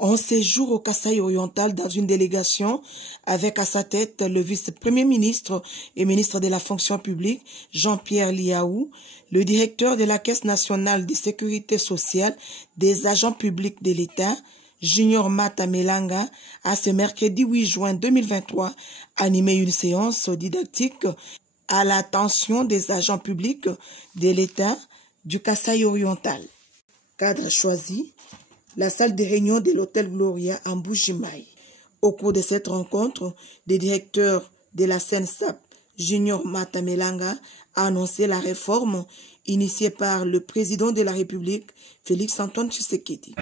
En séjour au Kasaï oriental dans une délégation avec à sa tête le vice-premier ministre et ministre de la fonction publique Jean-Pierre Liaou, le directeur de la Caisse nationale de sécurité sociale des agents publics de l'État, Junior Mata Melanga, a ce mercredi 8 juin 2023 animé une séance didactique à l'attention des agents publics de l'État du Kasaï oriental. Cadre choisi, la salle de réunion de l'hôtel Gloria à Mbujimaï. Au cours de cette rencontre, le directeur de la SENSAP, Junior Mata Melanga, a annoncé la réforme initiée par le président de la République, Félix-Antoine Tshisekedi.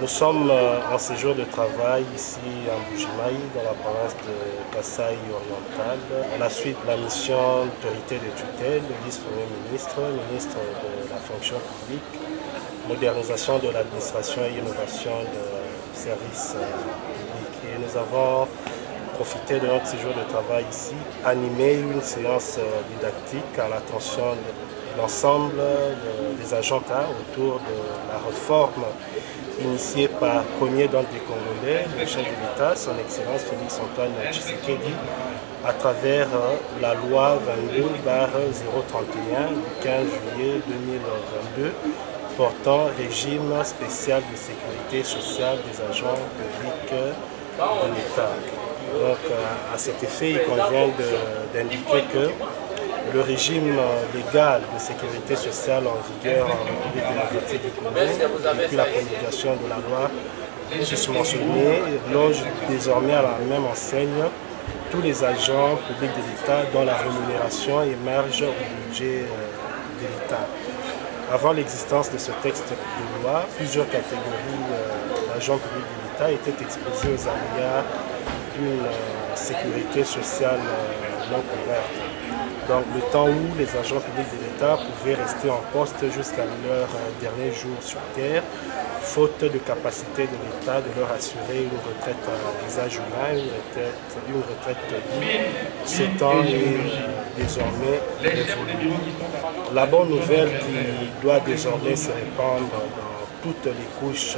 Nous sommes en séjour de travail ici à Mbujimaï, dans la province de Kasaï oriental, à la suite de la mission d'autorité de tutelle, le vice-premier ministre, ministre de la fonction publique, modernisation de l'administration et innovation de services publics. Et nous avons profité de notre séjour de travail ici, animer une séance didactique à l'attention de l'ensemble des agents autour de la réforme initiée par premier d'entre les Congolais, le chef de l'État, son Excellence Félix-Antoine Tshisekedi, à travers la loi 22/031 du 15 juillet 2022 portant régime spécial de sécurité sociale des agents publics de l'État. Donc, à cet effet, il convient d'indiquer que le régime légal de sécurité sociale en vigueur en République démocratique du Congo, depuis la promulgation de la loi susmentionnée, loge désormais à la même enseigne tous les agents publics de l'État dont la rémunération émerge au budget de l'État. Avant l'existence de ce texte de loi, plusieurs catégories d'agents publics de l'État étaient exposées aux aléas d'une sécurité sociale non couverte. Donc le temps où les agents publics de l'État pouvaient rester en poste jusqu'à leur dernier jour sur Terre, faute de capacité de l'État de leur assurer une retraite à visage humain, une retraite digne, ce temps est désormais révolu. La bonne nouvelle qui doit désormais se répandre dans toutes les couches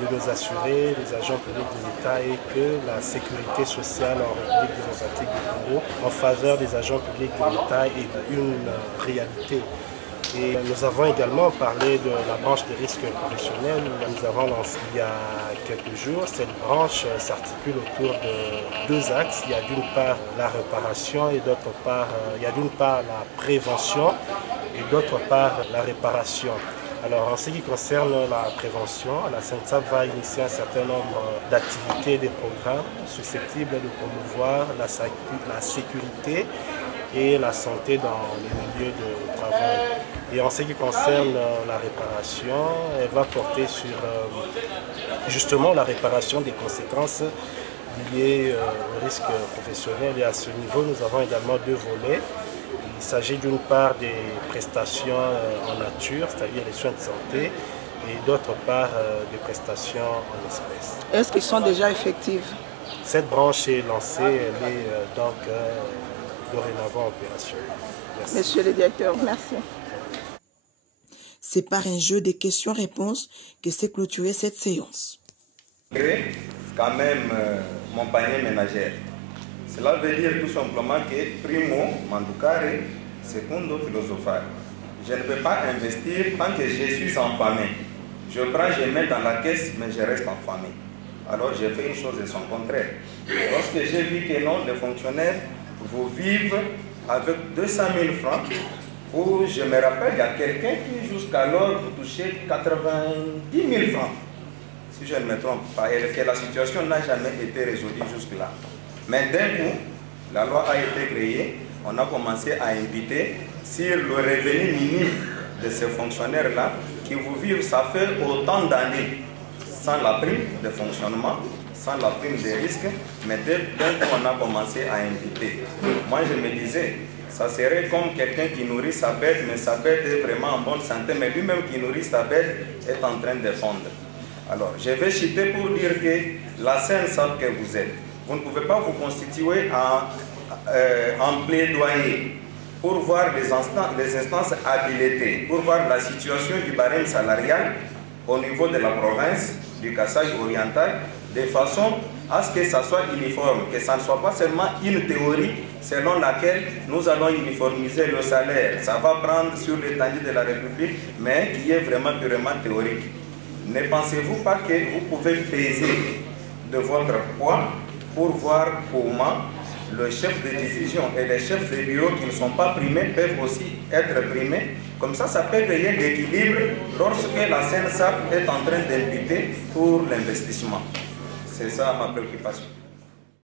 de nos assurés, les agents publics de l'État, est que la sécurité sociale en République démocratique du Congo en faveur des agents publics de l'État est une réalité. Et nous avons également parlé de la branche des risques professionnels. Nous avons lancé il y a quelques jours. Cette branche s'articule autour de deux axes. Il y a d'une part la réparation et d'autre part, il y a d'une part la prévention et d'autre part la réparation. Alors en ce qui concerne la prévention, la SENSAP va initier un certain nombre d'activités et de programmes susceptibles de promouvoir la sécurité et la santé dans les milieux de travail. Et en ce qui concerne la réparation, elle va porter sur justement la réparation des conséquences liées au risque professionnel. Et à ce niveau, nous avons également deux volets. Il s'agit d'une part des prestations en nature, c'est-à-dire les soins de santé, et d'autre part des prestations en espèces. Est-ce qu'ils sont déjà effectifs? Cette branche est lancée, elle est donc dorénavant opérationnelle. Merci. Monsieur le directeur, merci. C'est par un jeu de questions-réponses que s'est clôturée cette séance. Créer quand même mon panier ménagère. Cela veut dire tout simplement que primo mandukare, secundo philosophare. Je ne peux pas investir tant que je suis en famille. Je prends, je mets dans la caisse, mais je reste en famille. Alors j'ai fait une chose de son contraire. Lorsque j'ai vu que non, les fonctionnaires, vous vivez avec 200 000 francs, je me rappelle, il y a quelqu'un qui jusqu'alors vous touchez 90 000 francs. Si je ne me trompe pas, et que la situation n'a jamais été résolue jusque-là. Mais d'un coup, la loi a été créée, on a commencé à inviter sur le revenu minime de ces fonctionnaires-là qui vous vivent, ça fait autant d'années sans la prime de fonctionnement, sans la prime de risque, mais d'un coup on a commencé à inviter. Moi je me disais, ça serait comme quelqu'un qui nourrit sa bête, mais sa bête est vraiment en bonne santé, mais lui-même qui nourrit sa bête est en train de fondre. Alors je vais chuter pour dire que la SENSAP que vous êtes, vous ne pouvez pas vous constituer en plaidoyer pour voir les instances habilitées, pour voir la situation du barème salarial au niveau de la province du Kasaï oriental, de façon à ce que ça soit uniforme, que ça ne soit pas seulement une théorie selon laquelle nous allons uniformiser le salaire. Ça va prendre sur l'étendue de la République, mais qui est vraiment purement théorique. Ne pensez-vous pas que vous pouvez peser de votre poids pour voir comment le chef de division et les chefs de bureau qui ne sont pas primés peuvent aussi être primés? Comme ça peut créer l'équilibre lorsque la CNSAP est en train d'imputer pour l'investissement. C'est ça ma préoccupation.